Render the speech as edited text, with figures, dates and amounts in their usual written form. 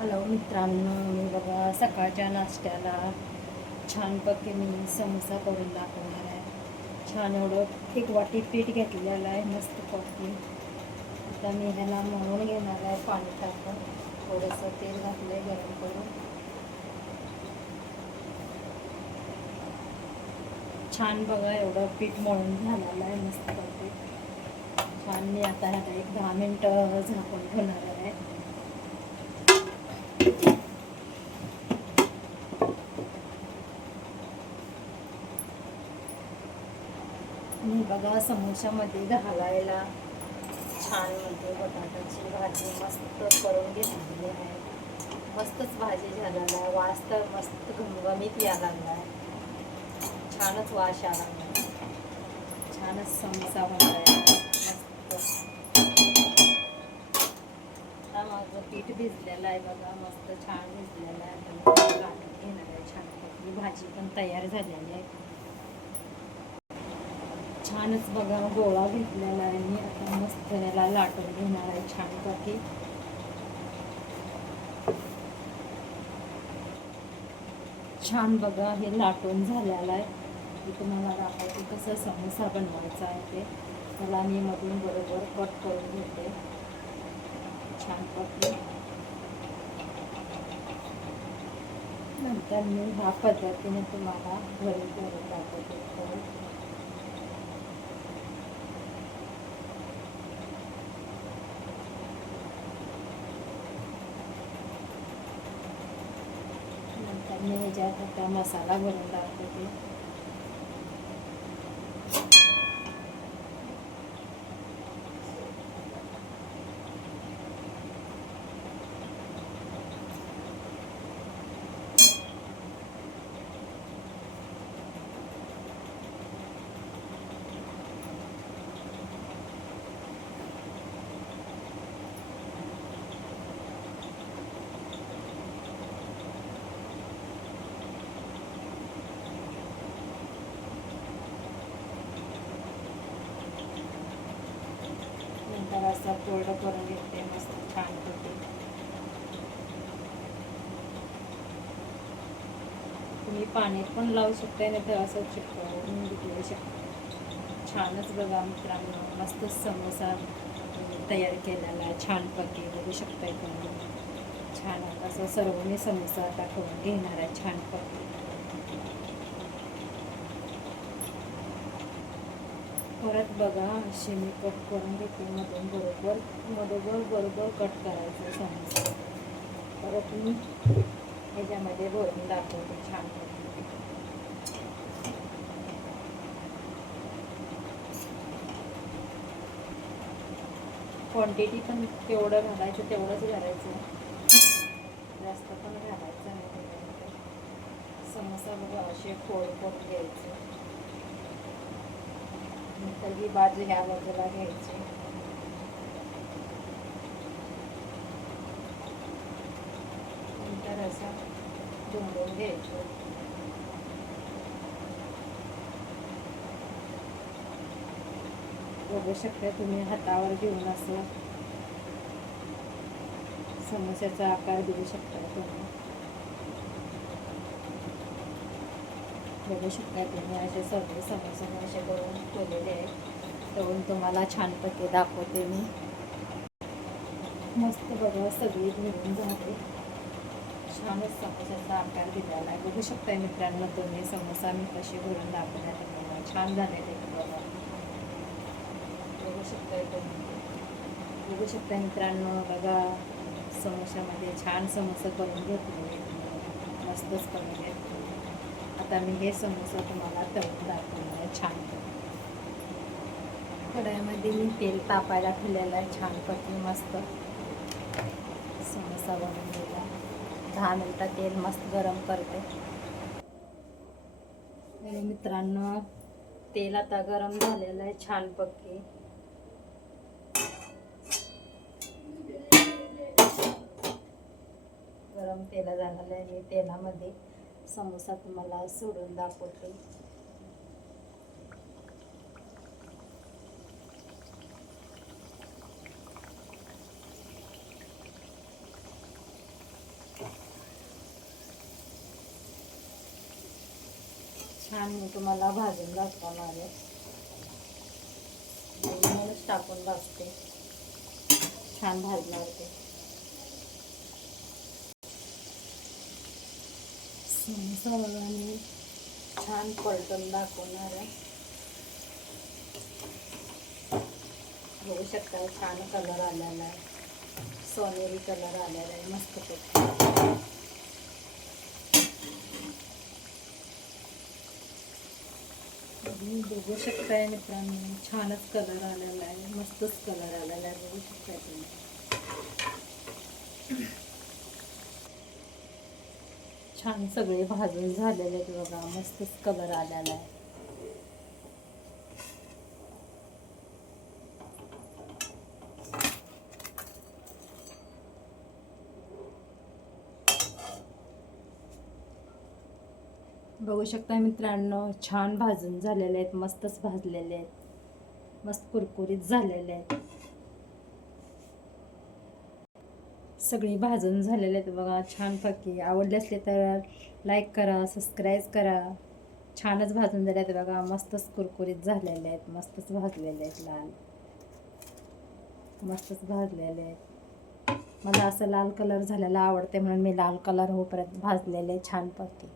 Hello मित्रांनो, मी बघा सकाळच्या नाश्त्याला छानपैकी मी समोसा करून दाखवणार आहे. छान एवढं एक वाटी पीठ घेतलेलं आहे मस्त कॉफी. आता मी ह्याला मळून घेणार आहे पाणी टाकून. थोडंसं तेल घातलं आहे गरम करून. छान बघा एवढं पीठ मळून झालेलं आहे मस्त कॉफी. छान मी आता ह्याला एक 10 मिनटं झाकून ठेवणार आहे. मी बघा समोशामध्ये घालायला छान म्हणजे बटाट्याची भाजी मस्त करून घेतलेली आहे. मस्तच भाजी झालेला आहे. वास तर मस्त घमघमीत यायला लागला आहे. छानच वास यायला लागला. छानच समोसा बनलाय मस्त. आता माझं पीठ भिजलेलं आहे बघा, मस्त छान भिजलेलं आहे. आता लाटून घेणार आहे छान. भाजी पण तयार झालेली आहे. छानच बघा गोळा घेतलेला आहे मी. आता मस्त याला लाटून घेणार आहे छानपैकी. छान बघा हे लाटून झालेलं आहे. मी तुम्हाला दाखवते कसं समोसा बनवायचा आहे ते. मला मी मधून बरोबर कट करून घेते छानपैकी. नंतर मी ह्या पद्धतीने तुम्हाला घरी करून दाखवते. नंतर मी ह्याच्यात आता मसाला भरून दाखवते. नंतर असं कोरडं करून घेते मस्त छान होते. तुम्ही पाण्यात पण लावू शकता, नाही तर असं चिकटवून घेऊ शकता. छानच बघा मित्रांनो, मस्त समोसा तयार केलेला आहे छानपैकी. बघू शकताय तुम्ही. छान असं सर्व मी समोसा आता करून घेणार आहे छानपैकी. परत बघा असे मी कट करून घेते मधून बरोबर कट करायचं समोसा. परत मी ह्याच्यामध्ये भरून दाखवते छान. क्वांटिटी पण तेवढं घालायचं, तेवढंच घालायचं, जास्त पण घालायचं नाही. समोसा बघा असे फोड करून घ्यायचे. नंतर ही बाजू ह्या बाजूला घ्यायची. नंतर असं दुमडून घ्यायचं. बघू शकता तुम्ही हातावर घेऊन असं समोस्याचा आकार देऊ शकता तुम्ही. बघू शकता तुम्ही असे सगळे समोसे असे करून ठेवलेले आहेत. तळून तुम्हाला छानपैकी दाखवते मी. मस्त बघा सगळी भरून झाले. छानच समोसाचा आकार दिलेला आहे. बघू शकता मित्रांनो तुम्ही समोसा मी कसे भरून दाखवण्यात तुम्हाला छान झालेले बघा. बघू शकताय तुम्ही. बघू शकता मित्रांनो बघा, समोशामध्ये छान समोसा करून घेतले. मस्तच करून घेतले. आता मी हे समोसा तुम्हाला तळून दाखवणार आहे छान. कढईमध्ये मी तेल तापायला ठेवलेलं आहे छानपैकी. मस्त समोसा बनवून दिला. 10 मिनटं तेल मस्त गरम करते. आणि मित्रांनो तेल आता गरम झालेलं आहे छानपैकी. गरम तेल झालेलं आहे. मी तेलामध्ये समोसा तुम्हाला सोडून दाखवते. छान मी तुम्हाला भाजून दाखवणार आहे. म्हणूनच टाकून भाजते, छान भाजणार ते. समोसा बघा मी छान पलटून दाखवणार आहे. बघू शकता छान कलर आलेला आहे, सोनेरी कलर आलेला आहे मस्तपैकी. बघू शकताय मित्रांनो, छानच कलर आलेला आहे, मस्तच कलर आलेला आहे. बघू शकताय तुम्ही. छान सगळे भाजून झालेले आहेत बघा, मस्तच कलर आलेला आहे. बघू शकता मित्रांनो, छान भाजून झालेले आहेत, मस्तच भाजलेले आहेत, मस्त कुरकुरीत झालेले आहेत. सगळी भाजून झालेले आहेत बघा छानपैकी. आवडले असले तर लाईक करा, सबस्क्राईब करा. छानच भाजून झाले आहेत बघा, मस्तच कुरकुरीत झालेले आहेत, मस्तच भाजलेले आहेत, लाल मस्तच भाजलेले आहेत. मला असं लाल कलर झालेला आवडते म्हणून मी लाल कलर होईपर्यंत भाजलेले छानपैकी.